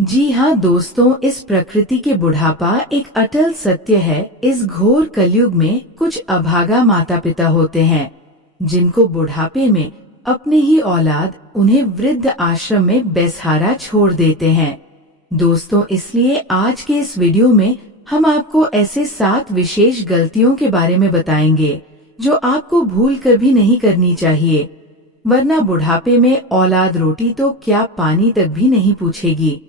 जी हाँ दोस्तों, इस प्रकृति के बुढ़ापा एक अटल सत्य है। इस घोर कलयुग में कुछ अभागा माता पिता होते हैं जिनको बुढ़ापे में अपने ही औलाद उन्हें वृद्ध आश्रम में बेसहारा छोड़ देते हैं। दोस्तों, इसलिए आज के इस वीडियो में हम आपको ऐसे 7 विशेष गलतियों के बारे में बताएंगे जो आपको भूल कर भी नहीं करनी चाहिए, वरना बुढ़ापे में औलाद रोटी तो क्या पानी तक भी नहीं पूछेगी।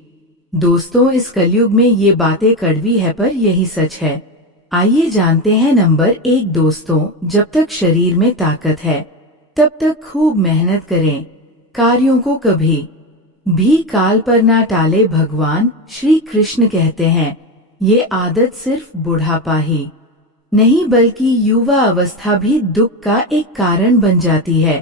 दोस्तों, इस कलयुग में ये बातें कड़वी है पर यही सच है। आइए जानते हैं। नंबर 1 दोस्तों, जब तक शरीर में ताकत है तब तक खूब मेहनत करें। कार्यों को कभी भी काल पर ना टाले। भगवान श्री कृष्ण कहते हैं ये आदत सिर्फ बुढ़ापा ही नहीं बल्कि युवा अवस्था भी दुख का एक कारण बन जाती है,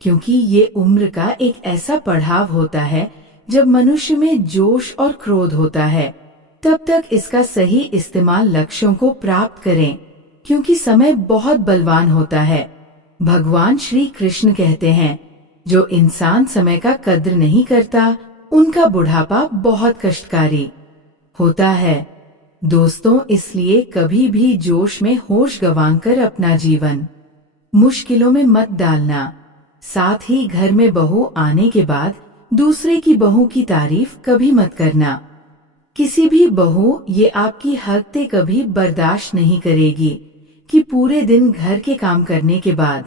क्योंकि ये उम्र का एक ऐसा पड़ाव होता है जब मनुष्य में जोश और क्रोध होता है। तब तक इसका सही इस्तेमाल लक्ष्यों को प्राप्त करें, क्योंकि समय बहुत बलवान होता है। भगवान श्री कृष्ण कहते हैं जो इंसान समय का कद्र नहीं करता उनका बुढ़ापा बहुत कष्टकारी होता है। दोस्तों, इसलिए कभी भी जोश में होश गंवाकर अपना जीवन मुश्किलों में मत डालना। साथ ही घर में बहू आने के बाद दूसरे की बहू की तारीफ कभी मत करना। किसी भी बहू ये आपकी हरकतें कभी बर्दाश्त नहीं करेगी कि पूरे दिन घर के काम करने के बाद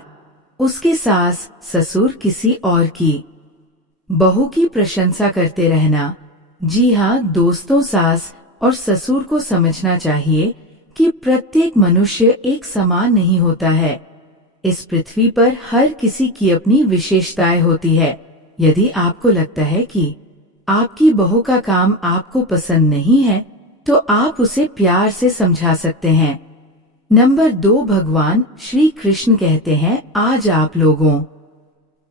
उसके सास ससुर किसी और की बहू की प्रशंसा करते रहना। जी हाँ दोस्तों, सास और ससुर को समझना चाहिए कि प्रत्येक मनुष्य एक समान नहीं होता है। इस पृथ्वी पर हर किसी की अपनी विशेषताएं होती है। यदि आपको लगता है कि आपकी बहू का काम आपको पसंद नहीं है तो आप उसे प्यार से समझा सकते हैं। नंबर 2 भगवान श्री कृष्ण कहते हैं आज आप लोगों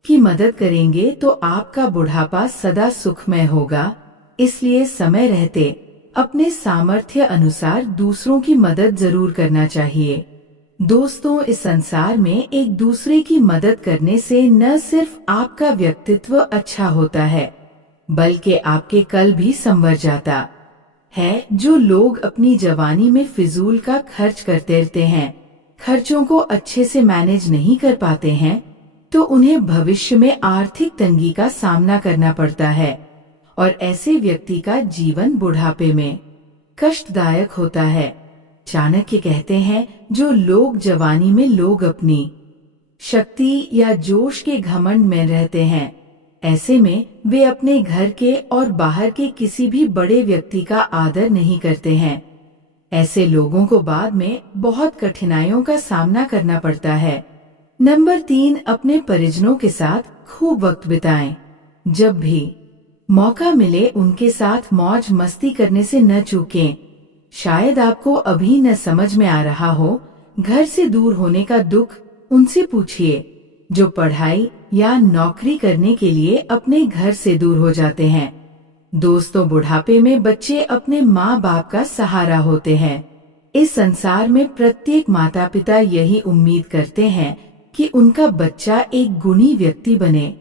की मदद करेंगे तो आपका बुढ़ापा सदा सुखमय होगा। इसलिए समय रहते अपने सामर्थ्य अनुसार दूसरों की मदद जरूर करना चाहिए। दोस्तों, इस संसार में एक दूसरे की मदद करने से न सिर्फ आपका व्यक्तित्व अच्छा होता है बल्कि आपके कल भी संवर जाता है। जो लोग अपनी जवानी में फिजूल का खर्च करते रहते हैं, खर्चों को अच्छे से मैनेज नहीं कर पाते हैं, तो उन्हें भविष्य में आर्थिक तंगी का सामना करना पड़ता है और ऐसे व्यक्ति का जीवन बुढ़ापे में कष्टदायक होता है। चाणक्य कहते हैं जो लोग जवानी में लोग अपनी शक्ति या जोश के घमंड में रहते हैं, ऐसे में वे अपने घर के और बाहर के किसी भी बड़े व्यक्ति का आदर नहीं करते हैं। ऐसे लोगों को बाद में बहुत कठिनाइयों का सामना करना पड़ता है। नंबर 3 अपने परिजनों के साथ खूब वक्त बिताएं। जब भी मौका मिले उनके साथ मौज मस्ती करने से न चूकें। शायद आपको अभी न समझ में आ रहा हो, घर से दूर होने का दुख उनसे पूछिए जो पढ़ाई या नौकरी करने के लिए अपने घर से दूर हो जाते हैं। दोस्तों, बुढ़ापे में बच्चे अपने माँ बाप का सहारा होते हैं। इस संसार में प्रत्येक माता पिता यही उम्मीद करते हैं कि उनका बच्चा एक गुणी व्यक्ति बने,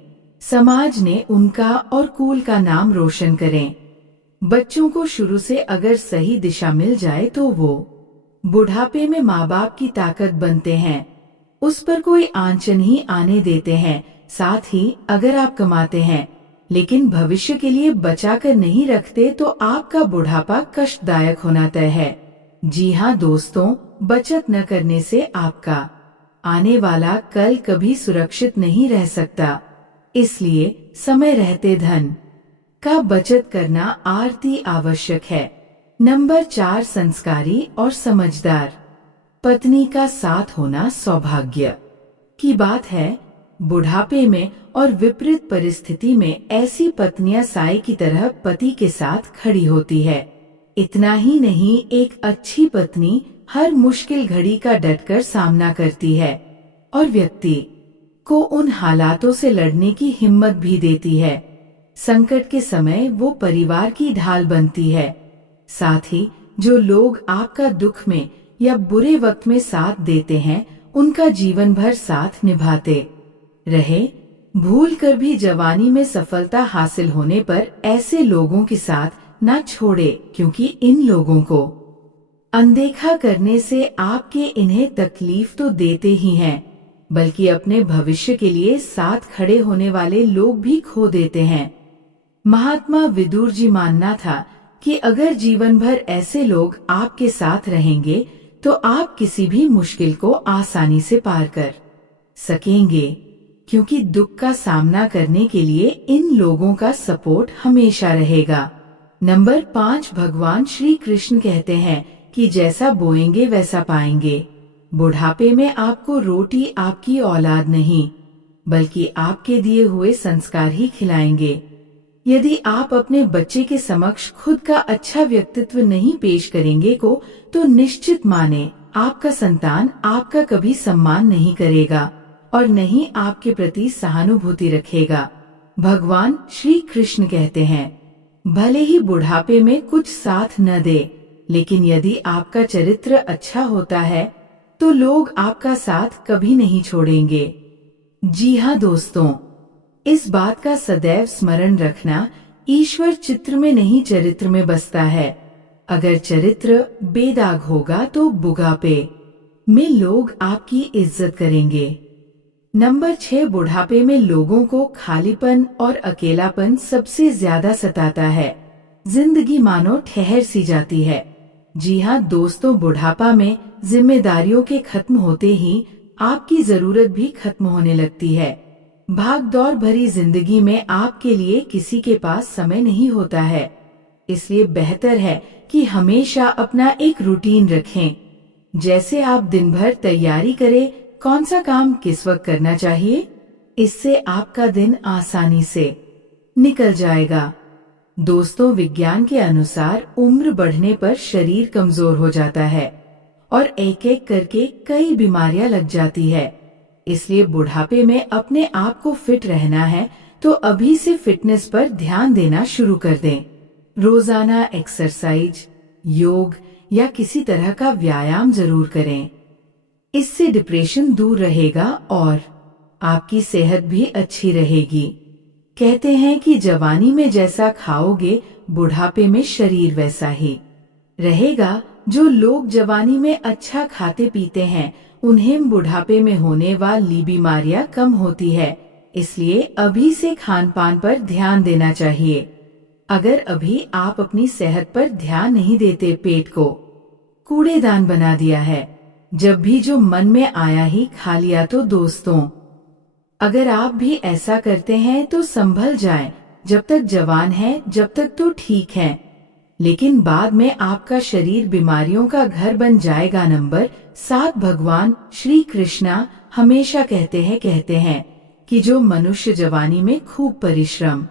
समाज ने उनका और कुल का नाम रोशन करें। बच्चों को शुरू से अगर सही दिशा मिल जाए तो वो बुढ़ापे में माँ बाप की ताकत बनते हैं, उस पर कोई आंच नहीं आने देते हैं। साथ ही अगर आप कमाते हैं लेकिन भविष्य के लिए बचा कर नहीं रखते तो आपका बुढ़ापा कष्टदायक होना तय है। जी हाँ दोस्तों, बचत न करने से आपका आने वाला कल कभी सुरक्षित नहीं रह सकता। इसलिए समय रहते धन का बचत करना आरती आवश्यक है। नंबर 4 संस्कारी और समझदार पत्नी का साथ होना सौभाग्य की बात है। बुढ़ापे में और विपरीत परिस्थिति में ऐसी पत्नियां साए की तरह पति के साथ खड़ी होती है। इतना ही नहीं, एक अच्छी पत्नी हर मुश्किल घड़ी का डटकर सामना करती है और व्यक्ति को उन हालातों से लड़ने की हिम्मत भी देती है। संकट के समय वो परिवार की ढाल बनती है। साथ ही जो लोग आपका दुख में या बुरे वक्त में साथ देते हैं, उनका जीवन भर साथ निभाते रहे। भूल कर भी जवानी में सफलता हासिल होने पर ऐसे लोगों के साथ ना छोड़े, क्योंकि इन लोगों को अनदेखा करने से आपके इन्हें तकलीफ तो देते ही हैं, बल्कि अपने भविष्य के लिए साथ खड़े होने वाले लोग भी खो देते हैं। महात्मा विदुर जी मानना था कि अगर जीवन भर ऐसे लोग आपके साथ रहेंगे तो आप किसी भी मुश्किल को आसानी से पार कर सकेंगे, क्योंकि दुख का सामना करने के लिए इन लोगों का सपोर्ट हमेशा रहेगा। नंबर 5, भगवान श्री कृष्ण कहते हैं कि जैसा बोएंगे वैसा पाएंगे। बुढ़ापे में आपको रोटी आपकी औलाद नहीं, बल्कि आपके दिए हुए संस्कार ही खिलाएंगे। यदि आप अपने बच्चे के समक्ष खुद का अच्छा व्यक्तित्व नहीं पेश करेंगे तो निश्चित माने आपका संतान आपका कभी सम्मान नहीं करेगा और न ही आपके प्रति सहानुभूति रखेगा। भगवान श्री कृष्ण कहते हैं, भले ही बुढ़ापे में कुछ साथ न दे, लेकिन यदि आपका चरित्र अच्छा होता है तो लोग आपका साथ कभी नहीं छोड़ेंगे। जी हाँ दोस्तों, इस बात का सदैव स्मरण रखना, ईश्वर चित्र में नहीं चरित्र में बसता है। अगर चरित्र बेदाग होगा तो बुढ़ापे में लोग आपकी इज्जत करेंगे। नंबर 6, बुढ़ापे में लोगों को खालीपन और अकेलापन सबसे ज्यादा सताता है। जिंदगी मानो ठहर सी जाती है। जी हाँ दोस्तों, बुढ़ापा में जिम्मेदारियों के खत्म होते ही आपकी जरूरत भी खत्म होने लगती है। भाग दौड़ भरी जिंदगी में आपके लिए किसी के पास समय नहीं होता है। इसलिए बेहतर है कि हमेशा अपना एक रूटीन रखें। जैसे आप दिन भर तैयारी करें कौन सा काम किस वक्त करना चाहिए, इससे आपका दिन आसानी से निकल जाएगा। दोस्तों, विज्ञान के अनुसार उम्र बढ़ने पर शरीर कमजोर हो जाता है और एक एक करके कई बीमारियां लग जाती है। इसलिए बुढ़ापे में अपने आप को फिट रहना है तो अभी से फिटनेस पर ध्यान देना शुरू कर दें। रोजाना एक्सरसाइज, योग या किसी तरह का व्यायाम जरूर करें। इससे डिप्रेशन दूर रहेगा और आपकी सेहत भी अच्छी रहेगी। कहते हैं कि जवानी में जैसा खाओगे बुढ़ापे में शरीर वैसा ही रहेगा। जो लोग जवानी में अच्छा खाते पीते हैं उन्हें बुढ़ापे में होने वाली बीमारियां कम होती है। इसलिए अभी से खान पान पर ध्यान देना चाहिए। अगर अभी आप अपनी सेहत पर ध्यान नहीं देते, पेट को कूड़ेदान बना दिया है, जब भी जो मन में आया ही खा लिया, तो दोस्तों अगर आप भी ऐसा करते हैं तो संभल जाएं। जब तक जवान है जब तक तो ठीक है, लेकिन बाद में आपका शरीर बीमारियों का घर बन जाएगा। नंबर 7, भगवान श्री कृष्णा हमेशा कहते हैं कि जो मनुष्य जवानी में खूब परिश्रम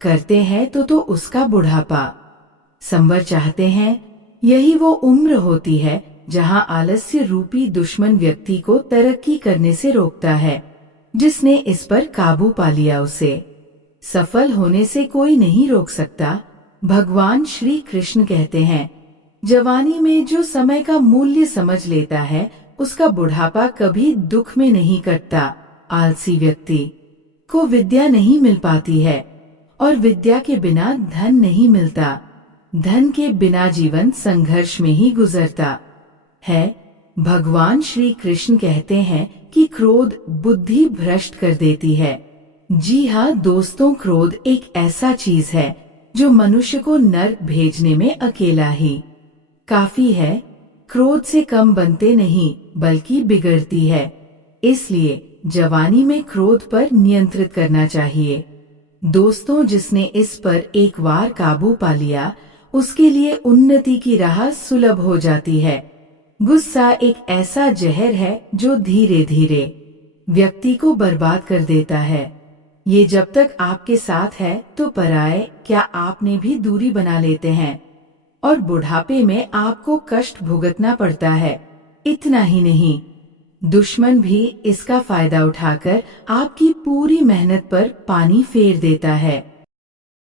करते हैं तो उसका बुढ़ापा संवर चाहते हैं। यही वो उम्र होती है जहां आलस्य रूपी दुश्मन व्यक्ति को तरक्की करने से रोकता है। जिसने इस पर काबू पा लिया उसे सफल होने से कोई नहीं रोक सकता। भगवान श्री कृष्ण कहते हैं, जवानी में जो समय का मूल्य समझ लेता है उसका बुढ़ापा कभी दुख में नहीं कटता। आलसी व्यक्ति को विद्या नहीं मिल पाती है और विद्या के बिना धन नहीं मिलता। धन के बिना जीवन संघर्ष में ही गुजरता है। भगवान श्री कृष्ण कहते हैं कि क्रोध बुद्धि भ्रष्ट कर देती है। जी हाँ दोस्तों, क्रोध एक ऐसा चीज है जो मनुष्य को नर्क भेजने में अकेला ही काफी है। क्रोध से कम बनते नहीं बल्कि बिगड़ती है। इसलिए जवानी में क्रोध पर नियंत्रित करना चाहिए। दोस्तों, जिसने इस पर एक बार काबू पा लिया उसके लिए उन्नति की राह सुलभ हो जाती है। गुस्सा एक ऐसा जहर है जो धीरे धीरे व्यक्ति को बर्बाद कर देता है। ये जब तक आपके साथ है तो पराये क्या आपने भी दूरी बना लेते हैं और बुढ़ापे में आपको कष्ट भुगतना पड़ता है। इतना ही नहीं, दुश्मन भी इसका फायदा उठाकर आपकी पूरी मेहनत पर पानी फेर देता है।